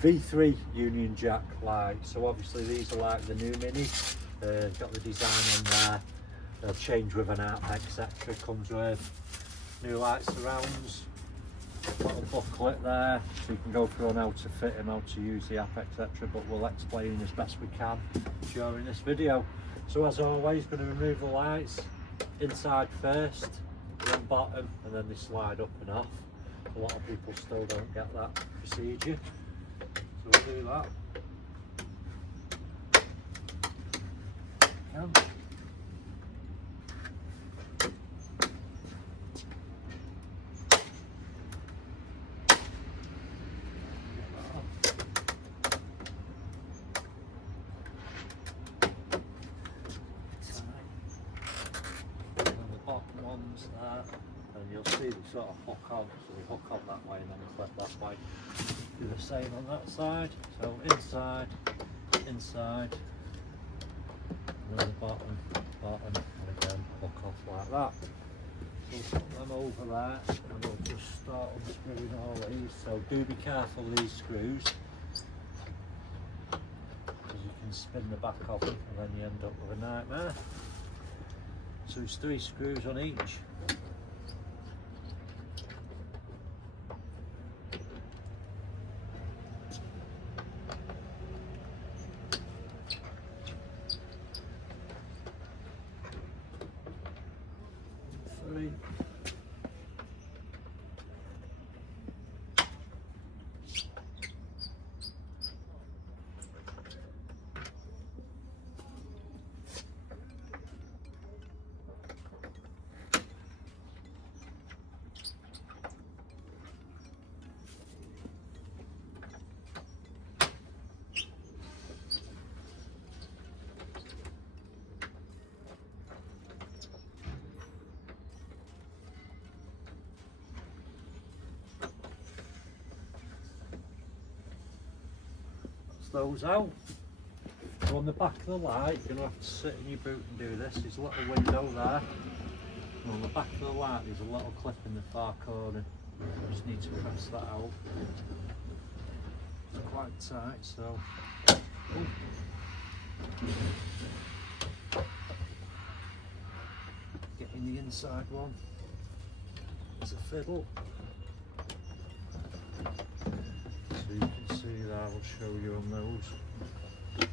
V3 Union Jack lights. So obviously these are like the new Mini. Got the design on there. They'll change with an app, etc. Comes with new light surrounds. Little booklet there, so you can go through on how to fit them, how to use the app, etc. But we'll explain as best we can during this video. So as always, going to remove the lights inside first, then bottom, and then they slide up and off. A lot of people still don't get that procedure, so we'll do that. There, and you'll see the sort of hook on, so we hook on that way and then we clip that way. Do the same on that side, so inside, inside, and then the bottom, and again hook off like that. So we'll put them over there and we'll just start unscrewing all these. So do be careful with these screws, because you can spin the back of them and then you end up with a nightmare. So there's 3 screws on each. Three. Those out. So on the back of the light, you're going to have to sit in your boot and do this. There's a little window there. And on the back of the light, there's a little clip in the far corner. You just need to press that out. It's quite tight, so. Getting the inside one. There's a fiddle. You can see that, I'll show you on those.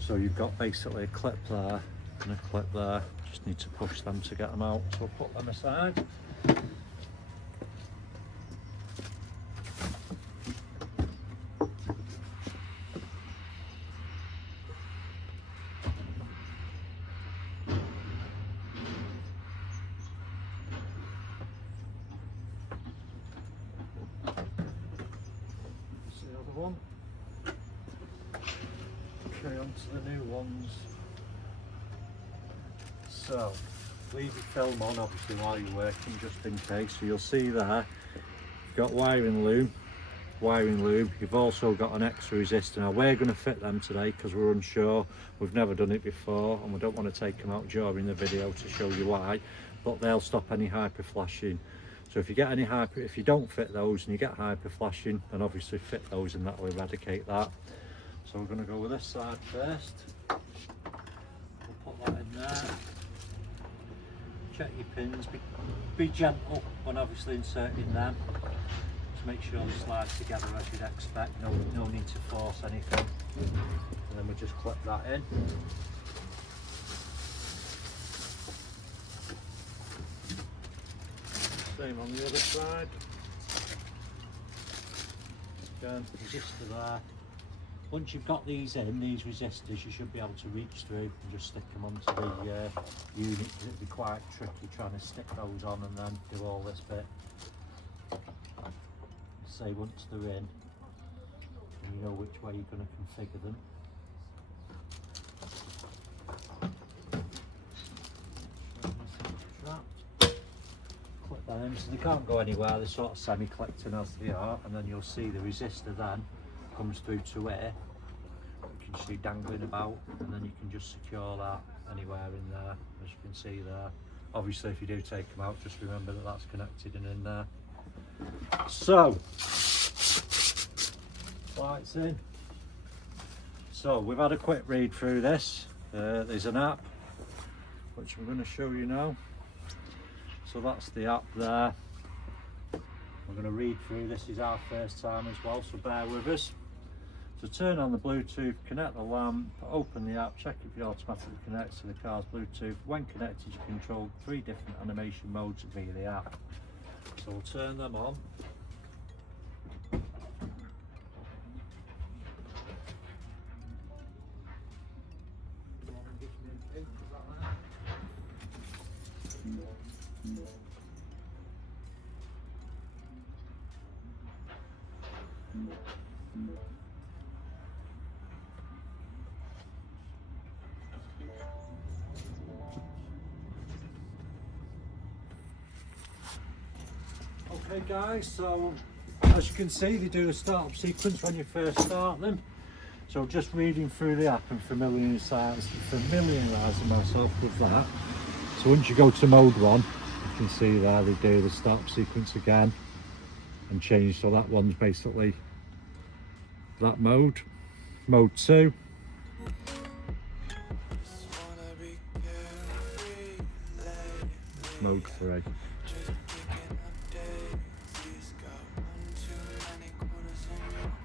So you've got basically a clip there and a clip there, just need to push them to get them out, so I'll put them aside. One. Okay, on to the new ones. So, leave your film on obviously while you're working, just in case. So you'll see there, you've got wiring lube. You've also got an extra resistor. Now we're going to fit them today because we're unsure. We've never done it before and we don't want to take them out during the video to show you why, but they'll stop any hyper flashing. So if you get any if you don't fit those and you get hyper flashing, then obviously fit those and that will eradicate that. So we're going to go with this side first. We'll put that in there. Check your pins. Be gentle when obviously inserting them. Just make sure they slide together as you'd expect. No need to force anything. And then we just clip that in. Same on the other side. Again, resistor there. Once you've got these in, these resistors, you should be able to reach through and just stick them onto the unit, because it'd be quite tricky trying to stick those on and then do all this bit. Say once they're in, you know which way you're going to configure them. Clip them in, so they can't go anywhere, they're sort of semi-clipped in as they are, and then you'll see the resistor then comes through to here, you can see dangling about, and then you can just secure that anywhere in there, as you can see there. Obviously if you do take them out, just remember that that's connected and in there. So lights in. So we've had a quick read through this. There's an app which I'm going to show you now. So that's the app there. I'm going to read through. This is our first time as well, so bear with us. So turn on the Bluetooth, connect the lamp, open the app, check if it automatically connects to the car's Bluetooth. When connected, you control 3 different animation modes via the app. So we'll turn them on. Okay guys, so as you can see they do the startup sequence when you first start them. So just reading through the app and familiarising myself with that. So once you go to mode 1, you can see there they do the startup sequence again and change, so that one's basically that mode. Mode 2. Mode 3.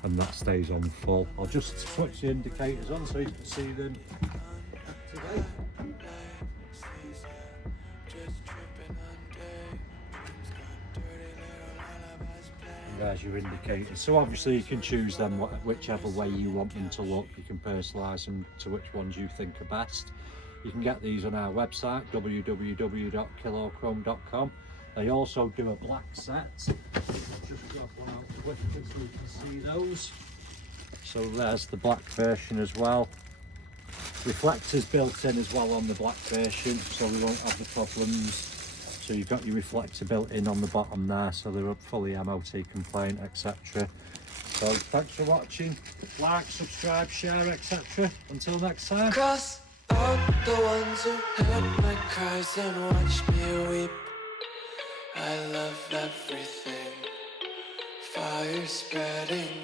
And that stays on full. I'll just switch the indicators on so you can see them activate. And there's your indicators. So obviously you can choose them whichever way you want them to look. You can personalise them to which ones you think are best. You can get these on our website, www.KillAllChrome.com. They also do a black set. Just grab one out quickly so you can see those. So there's the black version as well. Reflectors built in as well on the black version, so we won't have the problems. So you've got your reflector built in on the bottom there, so they're fully MOT compliant, etc. So thanks for watching. Like, subscribe, share, etc. Until next time. Cross out the ones who heard my cries and watched me weep. I love everything, fire spreading